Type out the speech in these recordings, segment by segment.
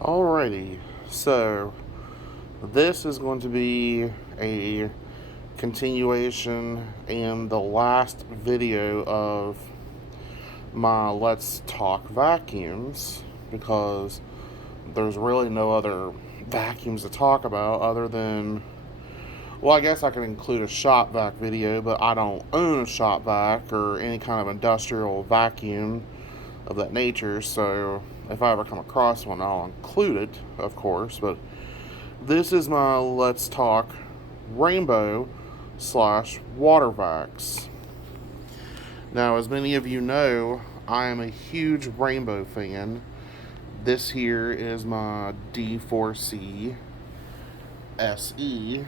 Alrighty, so this is going to be a continuation and the last video of my Let's Talk vacuums because there's really no other vacuums to talk about other than, well, I guess I can include a shop vac video, but I don't own a shop vac or any kind of industrial vacuum of that nature, so if I ever come across one, I'll include it, of course. But this is my Let's Talk Rainbow slash water vacs. Now, as many of you know, I am a huge Rainbow fan. This here is my D4C SE.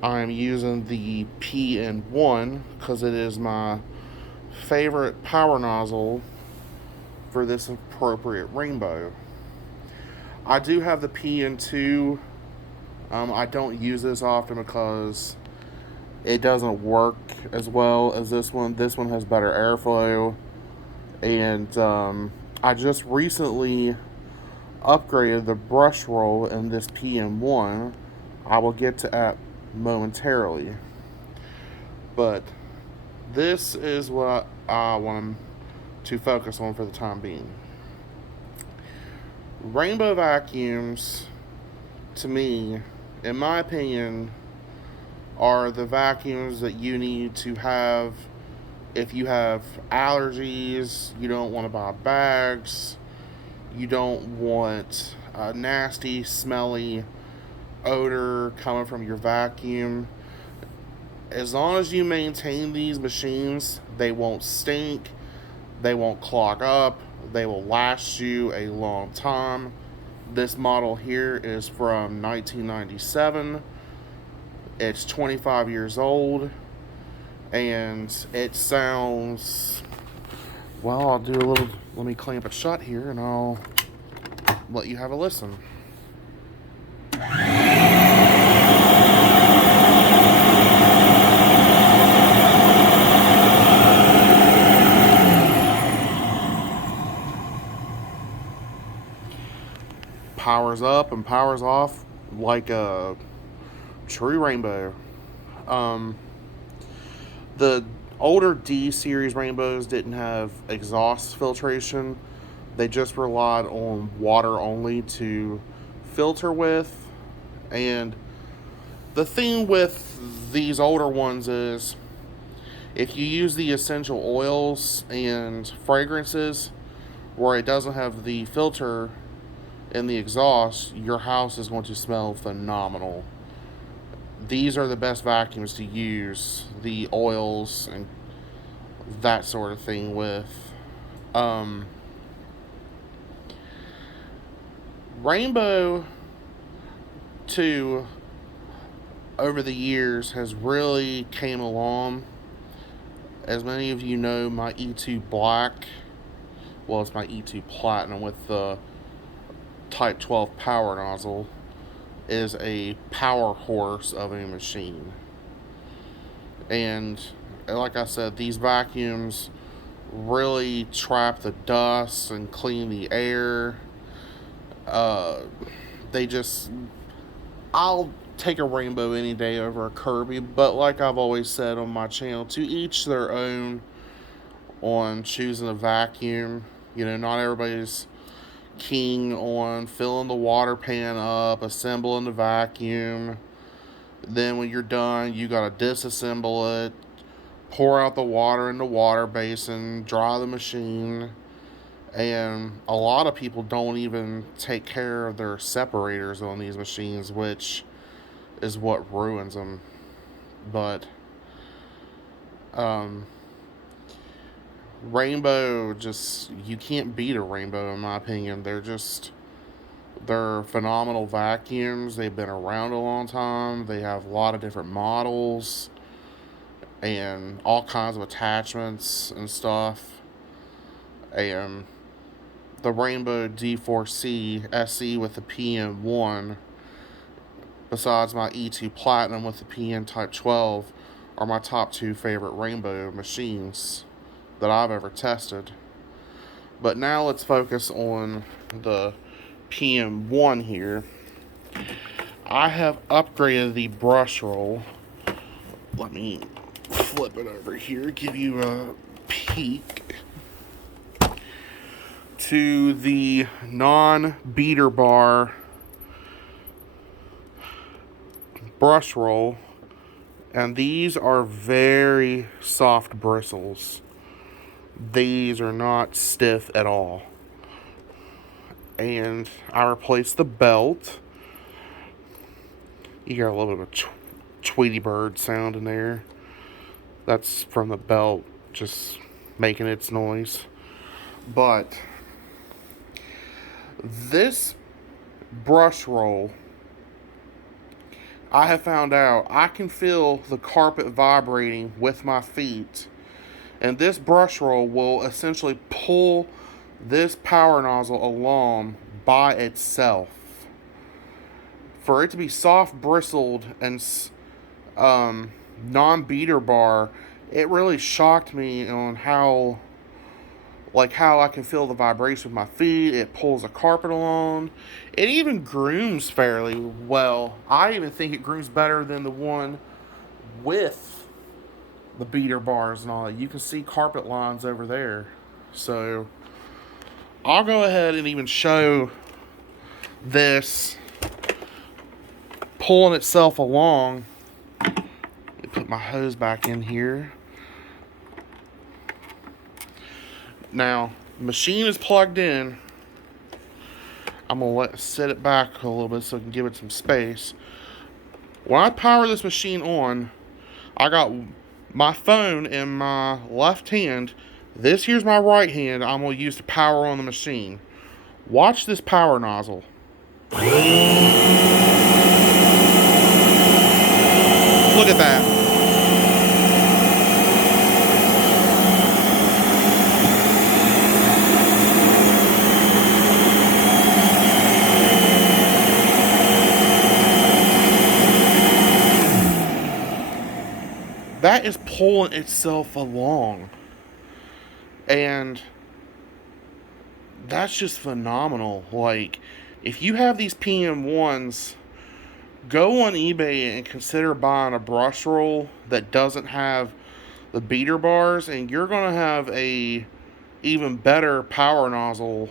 I'm using the PN1 because it is my favorite power nozzle for this appropriate rainbow. I do have the PN2. I don't use this often because it doesn't work as well as this one. This one has better airflow, and I just recently upgraded the brush roll in this PN1. I will get to that momentarily, but this is what I want to focus on for the time being. Rainbow vacuums, to me, in my opinion, are the vacuums that you need to have if you have allergies, you don't want to buy bags, you don't want a nasty, smelly odor coming from your vacuum. As long as you maintain these machines, they won't stink, they won't clog up, they will last you a long time. This model here is from 1997. It's 25 years old, and it sounds, well, I'll do a little, let me clamp it shut here and I'll let you have a listen. Powers up and powers off like a true rainbow. Um, the older D series rainbows didn't have exhaust filtration. They just relied on water only to filter with. And the thing with these older ones is if you use the essential oils and fragrances where it doesn't have the filter in the exhaust, your house is going to smell phenomenal. These are the best vacuums to use the oils and that sort of thing with. Um, Rainbow 2 over the years has really came along. As many of you know, my E2 Black, well, it's my E2 Platinum with the Type 12 power nozzle, is a power horse of a machine. And like I said, these vacuums really trap the dust and clean the air. They just, I'll take a Rainbow any day over a Kirby, but like I've always said on my channel, to each their own on choosing a vacuum. You know, not everybody's keen on filling the water pan up, assembling the vacuum. Then when you're done, you gotta disassemble it, pour out the water in the water basin, dry the machine, and a lot of people don't even take care of their separators on these machines, which is what ruins them. But Rainbow, just, you can't beat a Rainbow in my opinion. They're phenomenal vacuums. They've been around a long time. They have a lot of different models and all kinds of attachments and stuff. And the Rainbow D4C SE with the PN1, besides my E2 Platinum with the PN Type 12, are my top two favorite Rainbow machines that I've ever tested. But now let's focus on the PM1 here, I have upgraded the brush roll. Let me flip it over here, give you a peek, to the non-beater bar brush roll, and these are very soft bristles. These are not stiff at all. And I replaced the belt. You got a little bit of Tweety Bird sound in there. That's from the belt just making its noise. But this brush roll, I have found out I can feel the carpet vibrating with my feet, and this brush roll will essentially pull this power nozzle along by itself. For it to be soft bristled and non-beater bar, it really shocked me on how I can feel the vibration with my feet. It pulls the carpet along. It even grooms fairly well. I even think it grooms better than the one with the beater bars and all that. You can see carpet lines over there. So I'll go ahead and even show this pulling itself along. Let me put my hose back in here. Now, the machine is plugged in. I'm going to set it back a little bit so I can give it some space. When I power this machine on, I got my phone in my left hand. This here's my right hand I'm going to use to power on the machine. Watch this power nozzle. Look at that. That is pulling itself along. And that's just phenomenal. Like, if you have these PM1s, go on eBay and consider buying a brush roll that doesn't have the beater bars, and you're going to have a even better power nozzle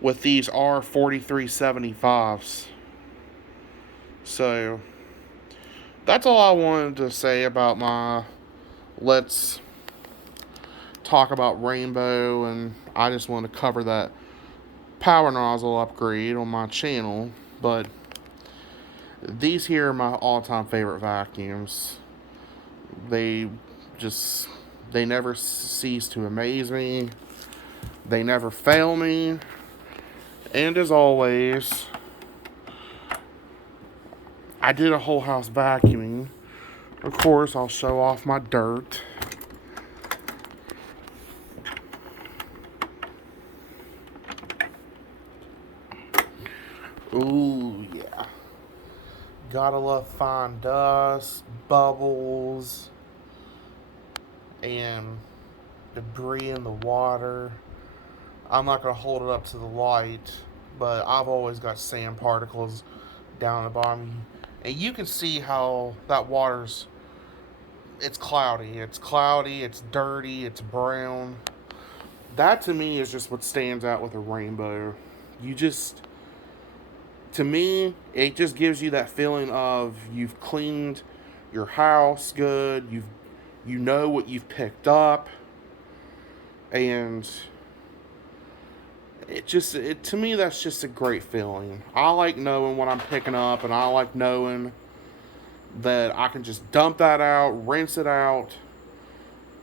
with these R4375s. So that's all I wanted to say about my let's talk about Rainbow, and I just want to cover that power nozzle upgrade on my channel. But these here are my all-time favorite vacuums. They never cease to amaze me. They never fail me. And as always, I did a whole house vacuuming. Of course, I'll show off my dirt. Ooh, yeah. Gotta love fine dust, bubbles, and debris in the water. I'm not going to hold it up to the light, but I've always got sand particles down the bottom. And you can see how that water's, it's cloudy. It's cloudy, it's dirty, it's brown. That to me is just what stands out with a rainbow. To me, it just gives you that feeling of you've cleaned your house good, you know what you've picked up, and to me that's just a great feeling. I like knowing what I'm picking up, and I like knowing that I can just dump that out, rinse it out,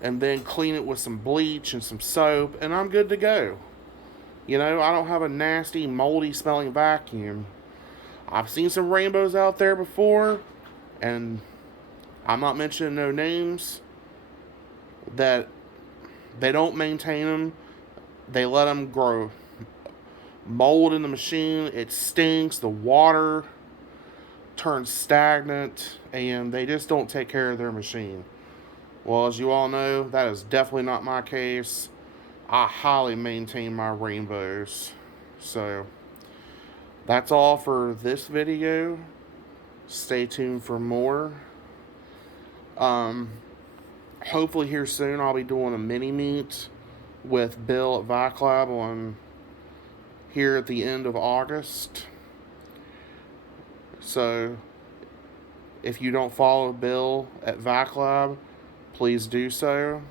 and then clean it with some bleach and some soap, and I'm good to go. I don't have a nasty, moldy smelling vacuum. I've seen some rainbows out there before, and I'm not mentioning no names, that they don't maintain them. They let them grow mold in the machine. It stinks. The water turns stagnant, and they just don't take care of their machine. Well, as you all know, that is definitely not my case. I highly maintain my rainbows. So, That's all for this video. Stay tuned for more. Hopefully here soon I'll be doing a mini meet with Bill at VacLab on here at the end of August. So if you don't follow Bill at VacLab, please do so.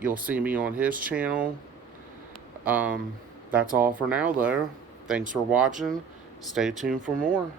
You'll see me on his channel. That's all for now though. Thanks for watching. Stay tuned for more.